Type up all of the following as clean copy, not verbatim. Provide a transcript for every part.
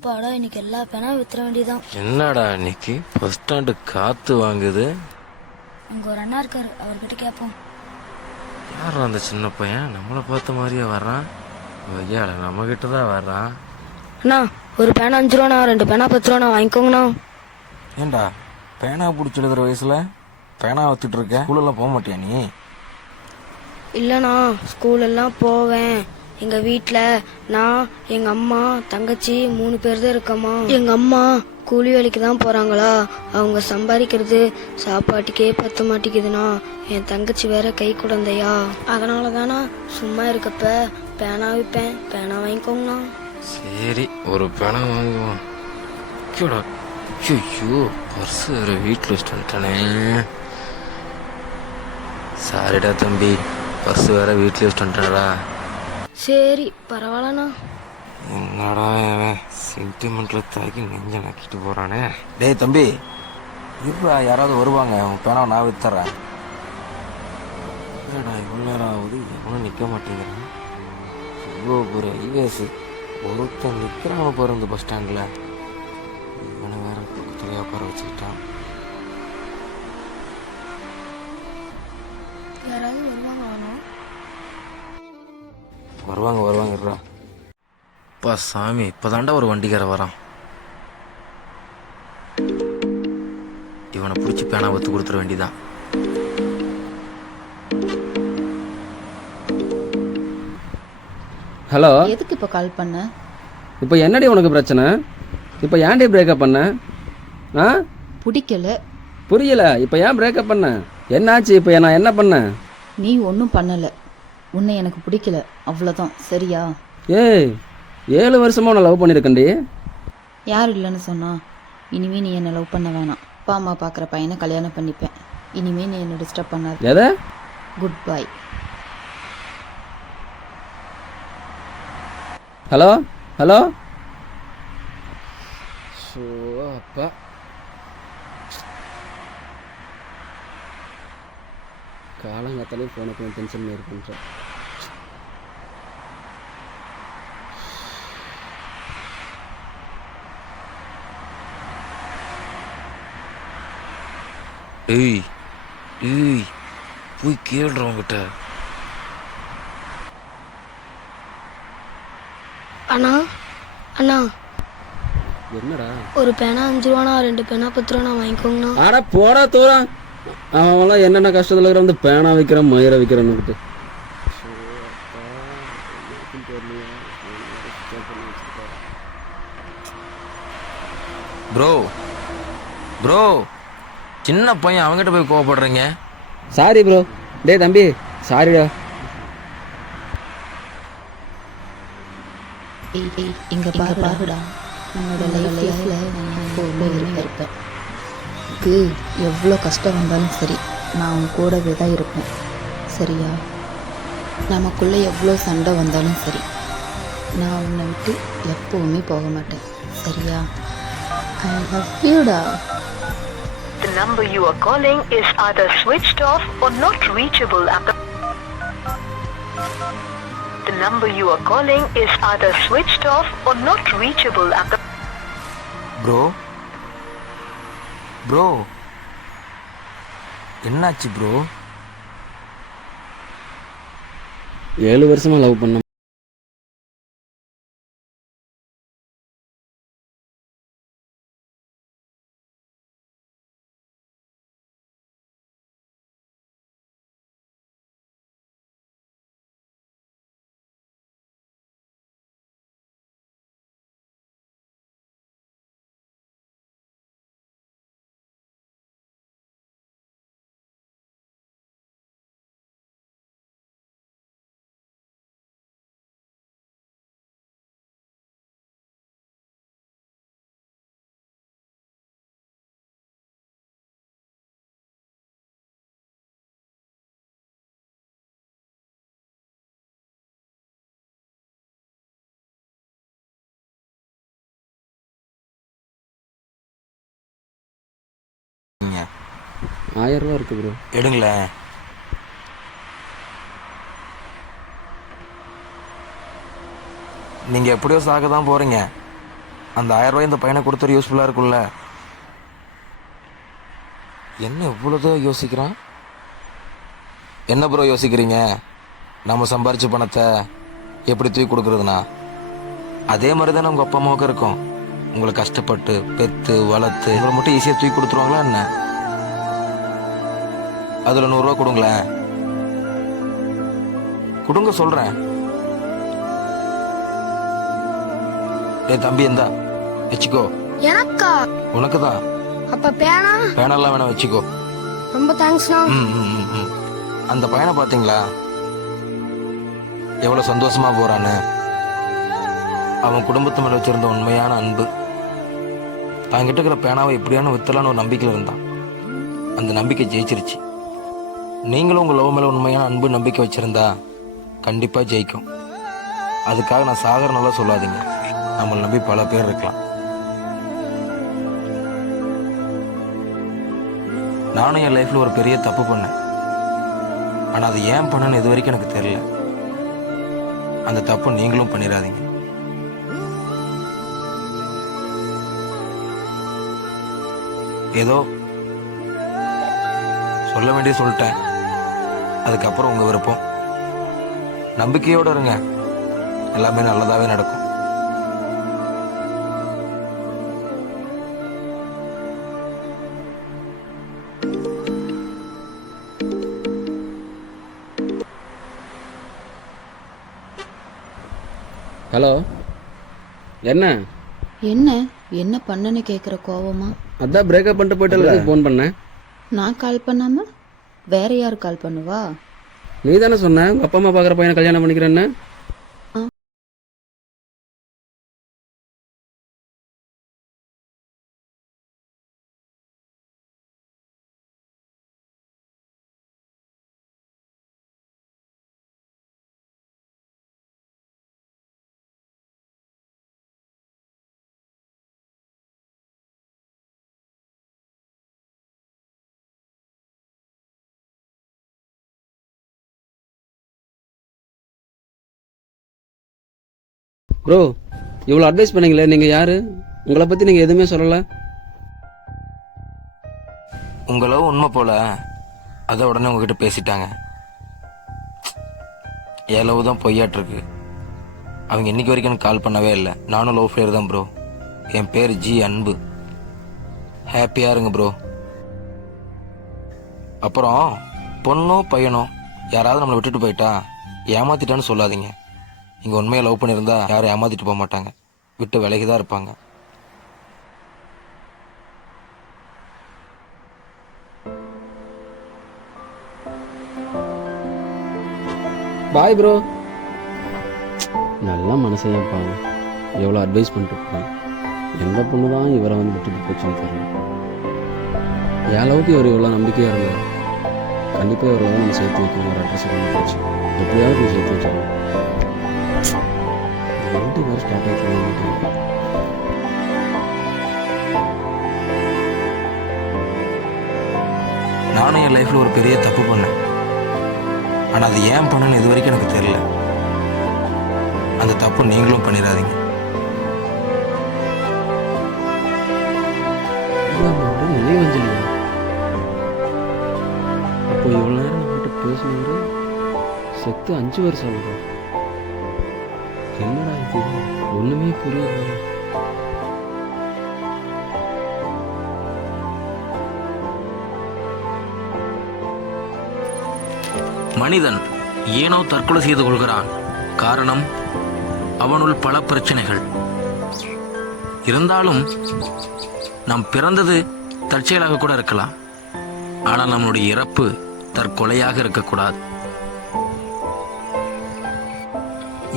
அப்பாடா, இன்னைக்கு எல்லா பேனாவும் வித்துற வேண்டியதான். என்னடா இன்னைக்கு பஸ் ஸ்டாண்டு காத்து வாங்குது? அங்க ஒரு அண்ணா இருக்காரு, அவர்கிட்ட கேட்போம். யாரும் அந்த சின்ன பையன் நம்மளை பார்த்த மாதிரியே வர்றான். ஐயால நம்ம கிட்ட தான் வர்றான். அண்ணா, ஒரு பேனா 5 ரூபாண்ணா, 2 பேனா 10 ரூபாண்ணா, வாங்கிக்கோங்கண்ணா. ஏண்டா பேனா பிடிச்சி எழுதுற வயசுல பேனா வச்சுட்டு இருக்க? ஸ்கூலெல்லாம் போக மாட்டியா நீ? இல்லைண்ணா, ஸ்கூல் எல்லாம் போவேன். எங்க வீட்ல நான், எங்க அம்மா, தங்கச்சி 3 பேர் தான் இருக்கோமா. எங்க அம்மா கூலி வேலைக்கு தான் போறாங்களா. அவங்க சம்பாதிக்கிறது சாப்பாட்டுக்கே பத்த மாட்டேங்குதுண்ணா. என் தங்கச்சி வேற கை குழந்தையா. அதனால தானா சும்மா இருக்கப்ப பேனா விற்பேன். பேனா வாங்கிக்கோங்கண்ணா. சரி, ஒரு பேனா வாங்குவோம். ஐயோ, பர்ஸ் வேற வீட்டில் வச்சுட்டு வந்துட்டானே. சாரிடா தம்பி, பர்ஸ் வேற வீட்டில் வச்சுட்டு வந்துட்டாடா. சரி, பரவாயில்லண்ணா. என்னடா சென்டிமெண்ட்ல தாக்கி நெஞ்ச நக்கிட்டு போறானே. டேய் தம்பி, இப்போ யாராவது வருவாங்க, உன் பேனா நான் வித்துறேன். இல்லடா, இவ்வளோ நேரம் ஆகுது, எவனும் நிற்க மாட்டேங்கிறான். இவ்வளோ ஒரு ஐவேஸ் ஒருத்தன் நிற்கிறான போகிற இந்த பஸ் ஸ்டாண்டில். இவனை வேற பக்கத்துலேயே உட்கார வச்சுக்கிட்டான். யாராவது வருவாங்களாண்ணா? வருவாங்க. அப்பா சாமி, இப்போதாண்டா ஒரு வண்டிக்கார வரான். இவனை பிடிச்சி பேனா வத்து கொடுத்துட வேண்டியதான். ஹலோ, எதுக்கு இப்போ கால் பண்ண? இப்போ என்னடி உனக்கு பிரச்சனை? இப்போ ஏன்டி பிரேக்கப் பண்ண? ஆ, பிடிக்கல. புரியல. இப்போ ஏன் பிரேக்கப் பண்ண? என்னாச்சு? இப்போ நான் என்ன பண்ணேன்? நீ ஒன்றும் பண்ணலை. உன்னை எனக்கு பிடிக்கல, அவ்வளோதான். சரியா? ஏய், 7 வருஷமாக உன்னை லவ் பண்ணியிருக்கேன்டி. யார் இல்லைன்னு சொன்னா? இனிமே நீ என்னை லவ் பண்ண வேணாம். அப்பா அம்மா பார்க்குற பையனை கல்யாணம் பண்ணிப்பேன். இனிமே நீ என்னை டிஸ்டர்ப் பண்ணாத. எதை? Good bye. Hello hello. So அப்பா, காலங்காத்தாலே ஃபோனை கொஞ்சம் டென்ஷன் மேரி பண்ணுறேன். ஏய் போய் கேளுறவங்கிட்ட. அண்ணா, அண்ணா, என்னடா? ஒரு பேனா 5 ரூபாண்ணா, 2 பேனா 10 ரூபாண்ணா, வாங்கிக்கோங்கண்ணா. ஆடா போடா தூரம். அவன்லாம் என்னென்ன கஷ்டத்தில் இருக்கிற வந்து பேனா வைக்கிறான், மயிரை வைக்கிறான்னுக்கிட்டு. ப்ரோ சின்ன பையன், அவங்ககிட்ட போய் கோவப்படுறீங்க. Sorry bro. டேய் தம்பி, சாரிடா. இங்கே பாருடா, நம்மளோட லைஃப்பில் எப்போவுமே இருப்பேன். எனக்கு எவ்வளோ கஷ்டம் வந்தாலும் சரி, நான் உன் கூடவே தான் இருப்பேன். சரியா? நமக்குள்ளே எவ்வளோ சண்டை வந்தாலும் சரி, நான் உன்னை விட்டு எப்போவுமே போக மாட்டேன். சரியா? ஐ லவ் யூடா. The number you are calling is either switched off or not reachable at the... The number you are calling is either switched off or not reachable at the... bro என்னாச்சு bro? 7 வருஷமாக love பண்ண நீங்க 1000 ரூபா இருக்கு bro. எடுங்களேன். நீங்கள் எப்படியோ சாக்க தான் போகிறீங்க. அந்த 1000 ரூபாய் இந்த பையனை கொடுத்துரு, யூஸ்ஃபுல்லாக இருக்கும்ல. என்ன இவ்வளோதான் யோசிக்கிறான்? என்ன ப்ரோ யோசிக்கிறீங்க? நம்ம சம்பாரிச்ச பணத்தை எப்படி தூக்கி கொடுக்குறதுனா அதே மாதிரி தானே உங்கள் அப்பா அம்மாவுக்கு இருக்கும். உங்களை கஷ்டப்பட்டு பெற்று வளர்த்து உங்களை மட்டும் ஈஸியாக தூக்கி கொடுத்துருவாங்களா என்ன? அதில் 100 ரூபா கொடுங்களேன், கொடுங்க சொல்கிறேன். தம்பி இருந்தா வச்சுக்கோ. எனக்கா? உனக்கு தான். அப்ப பேனா? பேனெல்லாம் வேணா வச்சுக்கோ. ரொம்ப தேங்க்ஸ்ண்ணா. அந்த பையனை பார்த்தீங்களா எவ்வளோ சந்தோஷமா போறான்னு? அவன் குடும்பத்து மேலே வச்சிருந்த உண்மையான அன்பு, தாங்கிட்ட இருக்கிற பேனாவை எப்படியான வித்தலான்னு ஒரு நம்பிக்கையில் இருந்தான். அந்த நம்பிக்கை ஜெயிச்சிருச்சு. நீங்களும் உங்கள் லவ் மேலே உண்மையான அன்பு நம்பிக்கை வச்சிருந்தா கண்டிப்பாக ஜெயிக்கும். அதுக்காக நான் சாகர நல்லா சொல்லாதீங்க, நம்மளை நம்பி பல பேர் இருக்கலாம். நானும் என் லைஃப்பில் ஒரு பெரிய தப்பு பண்ணேன். ஆனால் அது ஏன் பண்ணேன்னு இது வரைக்கும் எனக்கு தெரியல. அந்த தப்பு நீங்களும் பண்ணிடாதீங்க. ஏதோ சொல்ல வேண்டிய சொல்லிட்டேன். அதுக்கப்புறம் உங்கள் விருப்பம். நம்பிக்கையோடு இருங்க, எல்லாமே நல்லதாகவே நடக்கும். ஹலோ, என்ன என்ன என்ன பண்ணன்னு கேட்குற கோவமா? அதான் பிரேக்கப் பண்ணிட்டு போயிட்டு ஃபோன் பண்ணேன். நான் கால் பண்ணாம வேற யார் கால் பண்ணுவா? நீ தானே சொன்ன உங்கள் அப்பா அம்மா பார்க்குற பையனை கல்யாணம் பண்ணிக்கிறேன்னு. ப்ரோ, இவ்வளோ அட்வைஸ் பண்ணீங்களே, நீங்கள் யார்? உங்களை பற்றி நீங்கள் எதுவுமே சொல்லலை. உங்களோ உண்மை போல அதை உடனே உங்ககிட்ட பேசிட்டாங்க. என் லவ் தான் பொய்யாட்டிருக்கு. அவங்க இன்னைக்கு வரைக்கும் எனக்கு கால் பண்ணவே இல்லை. நானும் லவ் ஃபேர் தான் ப்ரோ. என் பேர் ஜி அன்பு. ஹாப்பியாக இருங்க ப்ரோ. அப்புறம் பொண்ணோ பையனோ யாராவது நம்மளை விட்டுட்டு போயிட்டா ஏமாத்திட்டான்னு சொல்லாதீங்க. இங்கே உண்மையை லவ் பண்ணியிருந்தா யாரும் ஏமாத்திட்டு போக மாட்டாங்க, விட்டு விலகி தான் இருப்பாங்க. Bye bro. நல்ல மனசையும் பாவம், எவ்வளோ அட்வைஸ் பண்ணிட்டு இருப்பாங்க. எந்த பொண்ணு தான் இவரை வந்து விட்டுட்டு போச்சுன்னு தெரியல. என் அளவுக்கு இவர் இவ்வளோ நம்பிக்கையாக இருந்தார். கண்டிப்பாக இவரை தான் நம்ம சேர்த்து வைக்கணும். ஒரு அட்ரஸ் பண்ணி போச்சு, எப்படியாவது நீ சேர்த்து வச்சாங்க. வண்டி வேறு ஸ்டார்ட் ஆகிட்டு. நானும் என் லைஃப்பில் ஒரு பெரிய தப்பு பண்ணேன். ஆனால் அது ஏன் பண்ணணும்னு இது வரைக்கும் எனக்கு தெரியல. அந்த தப்பு நீங்களும் பண்ணிடாதீங்க. நினைவஞ்சலியா? அப்போ இவ்வளோ நேரம் நம்மகிட்ட பேசினவர் செத்து 5 வருஷம் ஆகுது. என்னடா இது, ஒன்றுமே புரியல. மனிதன் ஏனோ தற்கொலை செய்து கொள்கிறான். காரணம், அவனுள் பல பிரச்சனைகள் இருந்தாலும் நாம் பிறந்தது தற்செயலாக கூட இருக்கலாம். ஆனால் நம்மளுடைய இறப்பு தற்கொலையாக இருக்கக்கூடாது.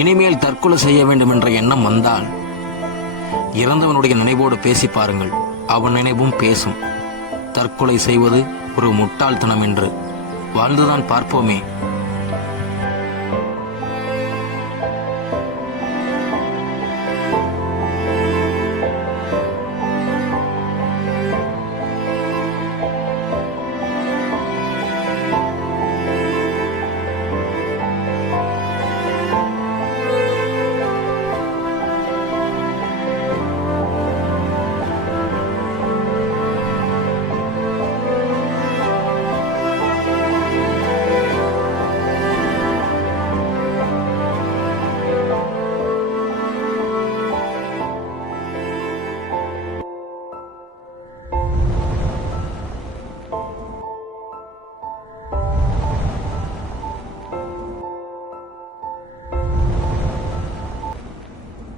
இனிமேல் தற்கொலை செய்ய வேண்டும் என்ற எண்ணம் வந்தால் இறந்தவனுடைய நினைவோடு பேசி பாருங்கள், அவன் நினைவும் பேசும். தற்கொலை செய்வது ஒரு முட்டாள்தனம் என்று வாழ்ந்துதான் பார்ப்போமே.